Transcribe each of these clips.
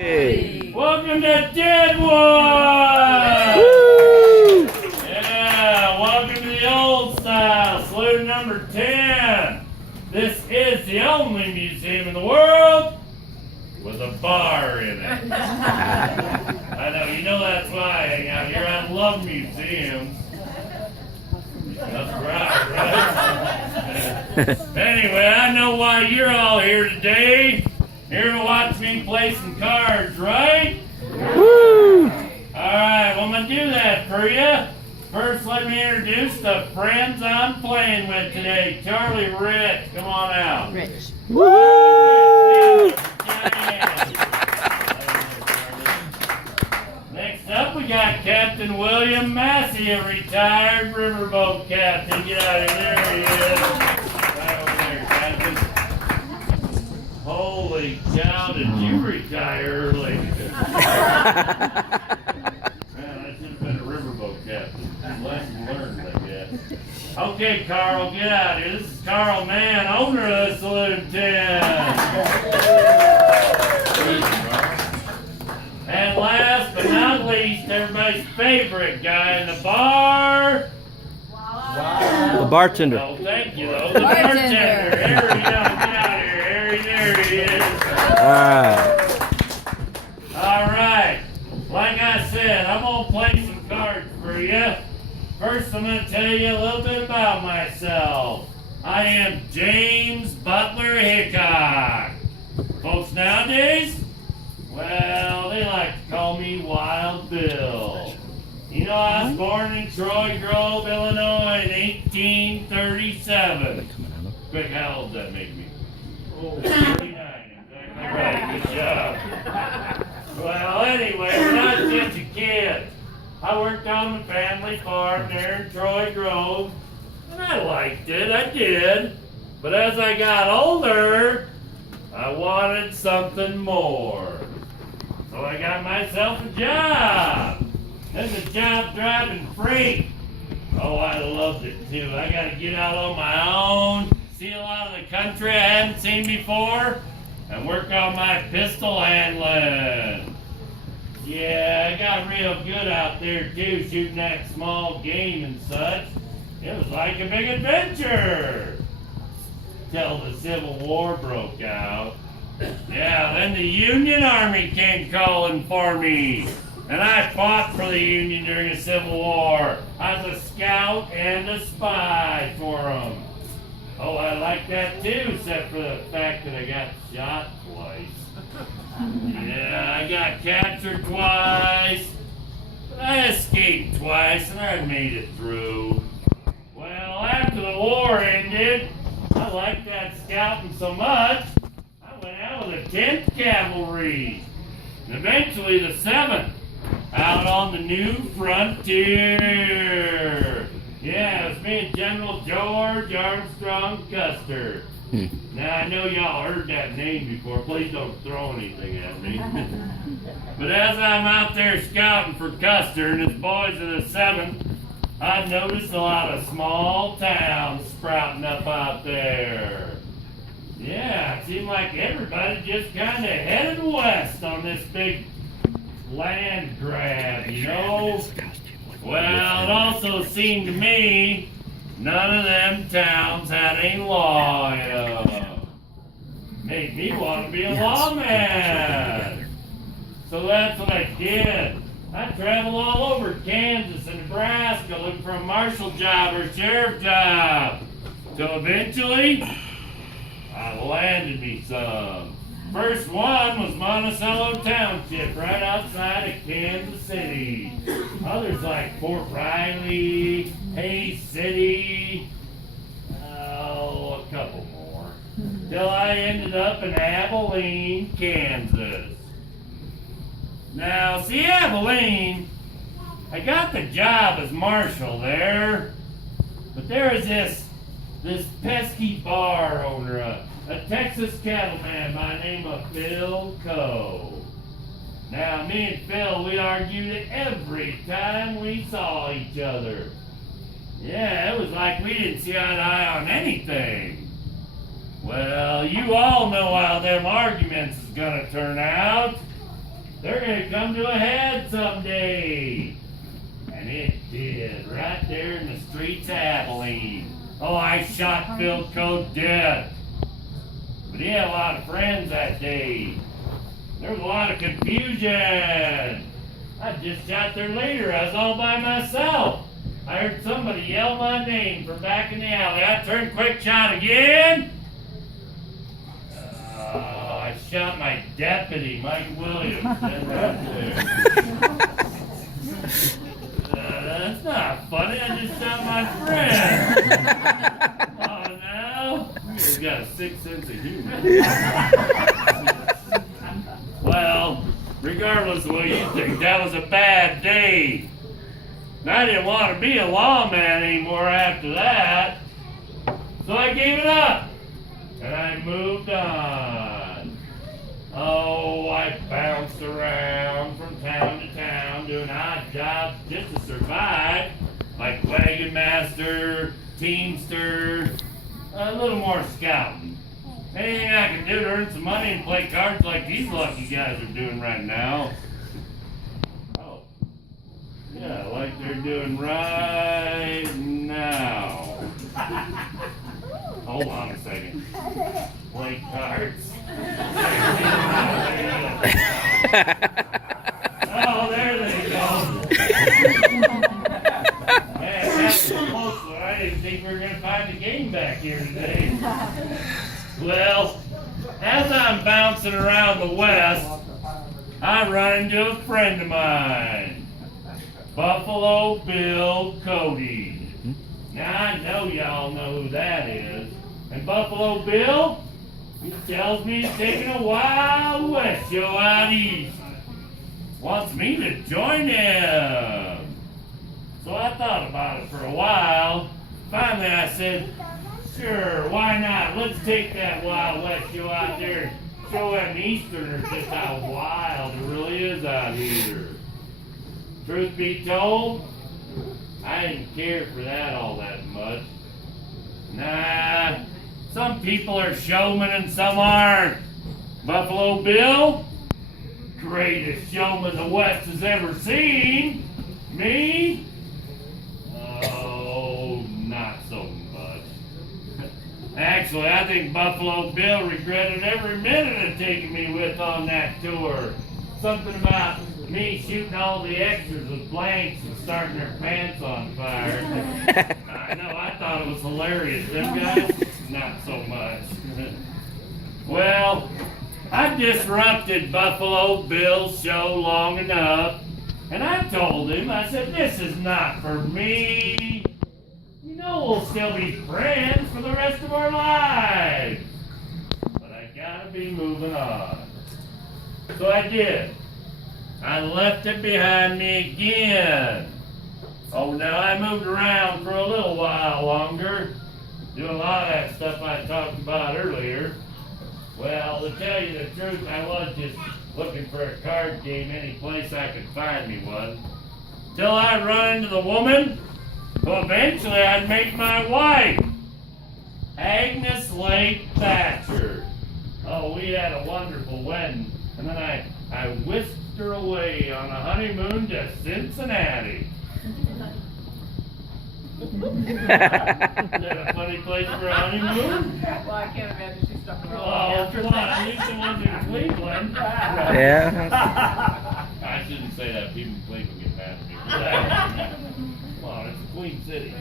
Hey. Welcome to Deadwood! Woo! Yeah, welcome to the old style, saloon number 10. This is the only museum in the world with a bar in it. I know, you know that's why I hang out here. I love museums. That's right? Anyway, I know why you're all here today. Here to watch me play some cards, right? Woo! Alright, well, I'm going to do that for you. First, let me introduce the friends I'm playing with today. Charlie, Rich, come on out. Rich. Woo! Next up, we got Captain William Massey, a retired riverboat captain. Get out of here. There he is. Right over there, Captain. Holy cow, did you retire early? Man, I should have been a riverboat captain. Lesson learned, I guess. Okay, Carl, get out of here. This is Carl Mann, owner of the Saloon 10. And last but not least, everybody's favorite guy in the bar. The bartender. Oh, thank you, though. The bartender. Here we go. Get out of here. There he is. All right. Like I said, I'm going to play some cards for you. First, I'm going to tell you a little bit about myself. I am James Butler Hickok. Folks nowadays, well, they like to call me Wild Bill. You know, I was born in Troy Grove, Illinois in 1837. Quick, how old does that make me? Oh, 39. Exactly right. Good job. Well, anyway, when I was just a kid, I worked on the family farm there in Troy Grove, and I liked it. I did. But as I got older, I wanted something more. So I got myself a job. Then the job driving freight. Oh, I loved it too. I got to get out on my own, see a lot of the country I hadn't seen before, and work on my pistol handling. Yeah, I got real good out there too, shooting that small game and such. It was like a big adventure. Till the Civil War broke out. Yeah, then the Union Army came calling for me. And I fought for the Union during the Civil War. I was a scout and a spy for them. Oh, I like that too, except for the fact that I got shot twice. Yeah, I got captured twice. But I escaped twice, and I made it through. Well, after the war ended, I liked that scouting so much, I went out with the 10th Cavalry. And eventually the 7th. Out on the new frontier. Yeah, it was me and General George Armstrong Custer. Now, I know y'all heard that name before. Please don't throw anything at me. But as I'm out there scouting for Custer and his boys of the 7th, I've noticed a lot of small towns sprouting up out there. Yeah, it seemed like everybody just kind of headed west on this big land grab, you know? Well, it also seemed to me none of them towns had any law in them. Made me want to be a lawman. So that's what I did. I traveled all over Kansas and Nebraska looking for a marshal job or sheriff job. So eventually, I landed me some. First one was Monticello Township, right outside of Kansas City. Others like Fort Riley, Hays City, a couple more. Till I ended up in Abilene, Kansas. Now, see, Abilene, I got the job as marshal there, but there was this pesky bar owner, a Texas cattleman by the name of Phil Coe. Now, me and Phil, we argued every time we saw each other. Yeah, it was like we didn't see eye to eye on anything. Well, you all know how them arguments is gonna turn out. come to a head someday. And it did, right there in the streets of Abilene. Oh, I shot Phil Code dead. But he had a lot of friends that day. There was a lot of confusion. I just shot their leader. I was all by myself. I heard somebody yell my name from back in the alley. I turned quick, shot again. I shot my deputy, Mike Williams. Right there. That's not funny. I just shot my friend. Oh, no. He's got a sick sense of humor. Well, regardless of what you think, that was a bad day. I didn't want to be a lawman anymore after that. So I gave it up. And I moved on. Oh, I bounced around from town to town doing odd jobs just to survive. Like wagon master, teamster, a little more scouting. Anything I can do to earn some money and play cards like these lucky guys are doing right now. Oh. Yeah, like they're doing right now. Hold on a second. Play cards. Oh, there they go. Man, that's so close. I didn't think we were going to find the game back here today. Well, as I'm bouncing around the West, I run into a friend of mine, Buffalo Bill Cody. Now, I know y'all know who that is. And Buffalo Bill, he tells me he's taking a Wild West show out east. Wants me to join him. So I thought about it for a while. Finally, I said, sure, why not? Let's take that Wild West show out there and show them Easterners just how wild it really is out here. Truth be told, I didn't care for that all that much. Nah, some people are showmen and some aren't. Buffalo Bill, greatest showman the West has ever seen. Me? Oh, not so much. Actually, I think Buffalo Bill regretted every minute of taking me with on that tour. Something about me shooting all the extras with blanks and starting their pants on fire. I know, I thought it was hilarious. Them guys, not so much. Well, I disrupted Buffalo Bill's show long enough, and I told him, I said, this is not for me. You know we'll still be friends for the rest of our lives. But I gotta be moving on. So I did. I left it behind me again. Oh, now I moved around for a little while longer, doing a lot of that stuff I talked about earlier. Well, to tell you the truth, I was just looking for a card game any place I could find me one. Till I run into the woman who eventually I'd make my wife, Agnes Lake Thatcher. Oh, we had a wonderful wedding, and then I whisked her away on a honeymoon to Cincinnati. Is that a funny place for a honeymoon? Well, I can't imagine she's stuck around. Oh, come on, at least the ones in Cleveland. Yeah. I shouldn't say that. People in Cleveland get mad at me for that. Come on, it's a Queen City.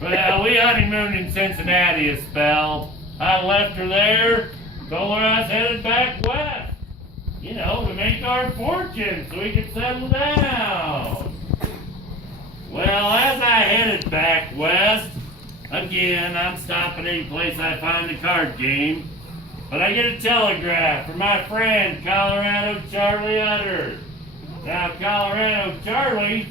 Right? Well, we honeymooned in Cincinnati a spell. I left her there, told her I was headed back west. You know, to make our fortune so we could settle down. Well, as I headed back west, again, I'm stopping any place I find a card game, but I get a telegraph from my friend, Colorado Charlie Utter. Now, Colorado Charlie,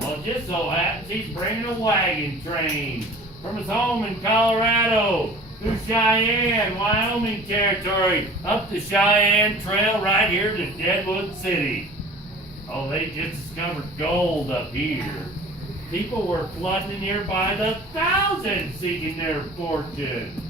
well, it just so happens he's bringing a wagon train from his home in Colorado through Cheyenne, Wyoming territory, up the Cheyenne Trail right here to Deadwood City. Oh, they just discovered gold up here. People were flooding in here by the thousands seeking their fortune.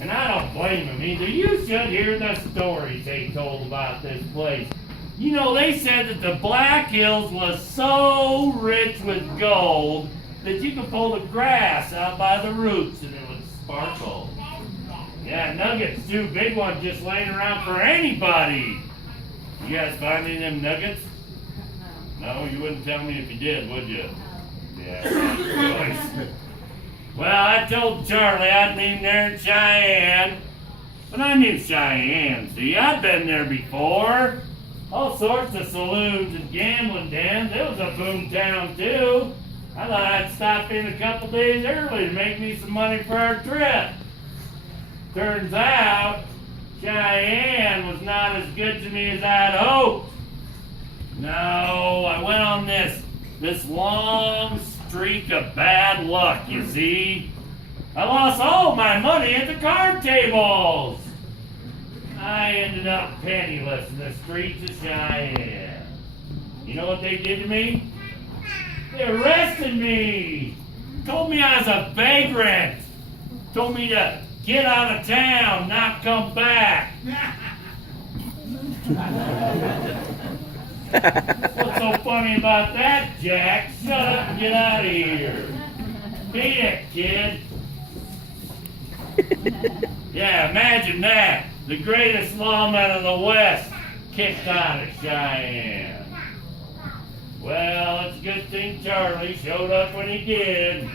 And I don't blame them either. You should hear the stories they told about this place. You know, they said that the Black Hills was so rich with gold that you could pull the grass out by the roots and it would sparkle. Yeah, nuggets too, big ones just laying around for anybody. You guys find any of them nuggets? No, you wouldn't tell me if you did, would you? Yeah, well, I told Charlie I'd meet him there in Cheyenne. But I knew Cheyenne, see, I'd been there before. All sorts of saloons and gambling dens. It was a boom town too. I thought I'd stop in a couple days early to make me some money for our trip. Turns out, Cheyenne was not as good to me as I'd hoped. No, I went on this long streak of bad luck, you see. I lost all my money at the card tables. I ended up penniless in the streets of Cheyenne. You know what they did to me? They arrested me. Told me I was a vagrant. Told me to get out of town, not come back. What's so funny about that, Jack? Shut up and get out of here. Beat it, kid. Yeah, imagine that. The greatest lawman of the West kicked out of Cheyenne. Well, it's a good thing Charlie showed up when he did.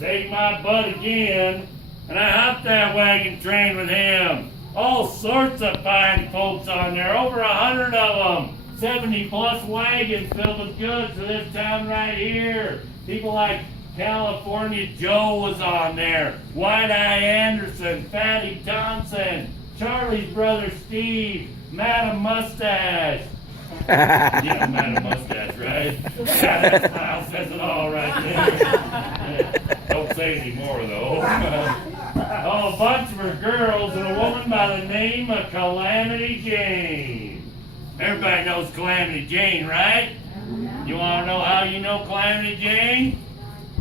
Saved my butt again. And I hopped that wagon train with him. All sorts of fine folks on there, over 100 of them. 70 plus wagons filled with goods for this town right here. People like California Joe was on there. White Eye Anderson, Fatty Thompson, Charlie's brother Steve, Madam Mustache. Yeah, Madam Mustache, right? Yeah, that smile says it all right there. Yeah, don't say any more though. Oh, a bunch of her girls and a woman by the name of Calamity Jane. Everybody knows Calamity Jane, right? You want to know how you know Calamity Jane?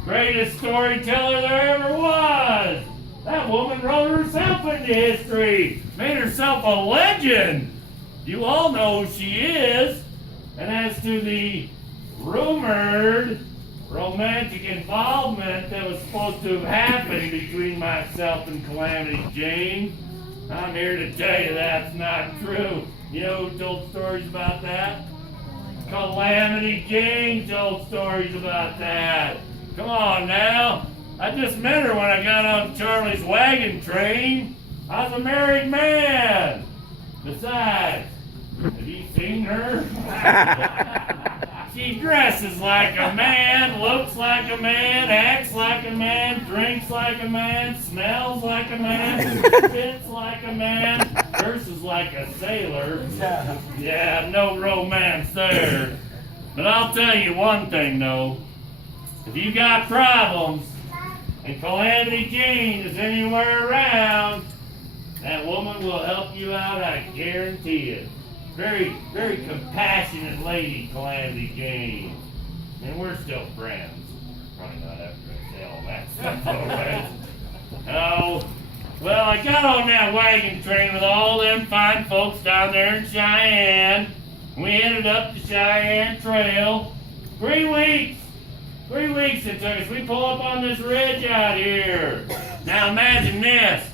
Greatest storyteller there ever was. That woman wrote herself into history, made herself a legend. You all know who she is. And as to the rumored romantic involvement that was supposed to have happened between myself and Calamity Jane, I'm here to tell you that's not true. You know who told stories about that? Calamity Jane told stories about that. Come on now. I just met her when I got on Charlie's wagon train. I was a married man. Besides, have you seen her? She dresses like a man, looks like a man, acts like a man, drinks like a man, smells like a man, fits like a man, curses like a sailor. Yeah, no romance there. But I'll tell you one thing though. If you got problems and Calamity Jane is anywhere around, that woman will help you out, I guarantee it. Very, very compassionate lady, Calamity Jane. And we're still friends. Probably not after I say all that stuff, all right? Oh, well, I got on that wagon train with all them fine folks down there in Cheyenne. We ended up the Cheyenne Trail. 3 weeks. 3 weeks it took us. We pull up on this ridge out here. Now imagine this.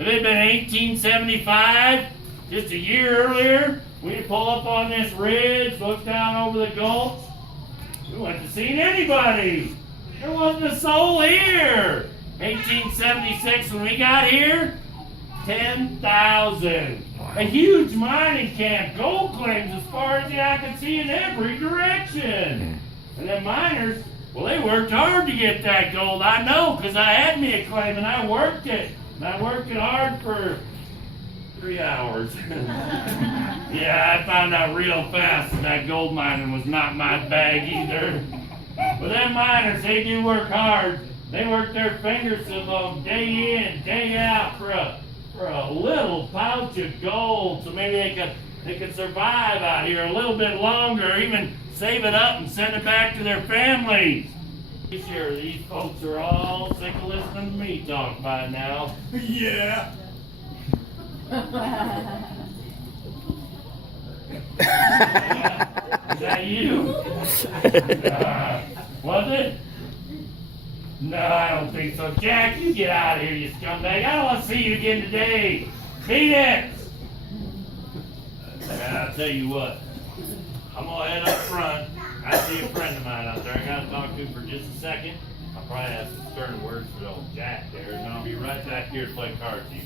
If it had been 1875, just a year earlier, we'd pull up on this ridge, look down over the gulch. We wouldn't have seen anybody. There wasn't a soul here. 1876, when we got here, 10,000. A huge mining camp, gold claims as far as the eye could see in every direction. And then miners, well, they worked hard to get that gold. I know, because I had me a claim and I worked it. And I worked it hard for 3 hours. Yeah, I found out real fast that gold mining was not my bag either. But them miners, they do work hard. They work their fingers to them day in, day out for a little pouch of gold, so maybe they could survive out here a little bit longer, even save it up and send it back to their families. Sure, these folks are all sick of listening to me talk by now. Yeah. Is that you? Was it? No, I don't think so. Jack, you get out of here, you scumbag. I don't want to see you again today. Beat it! And I'll tell you what. I'm going to head up front. I see a friend of mine out there I got to talk to for just a second. I'll probably have some stern words for old Jack there, and I'll be right back here to play cards with you.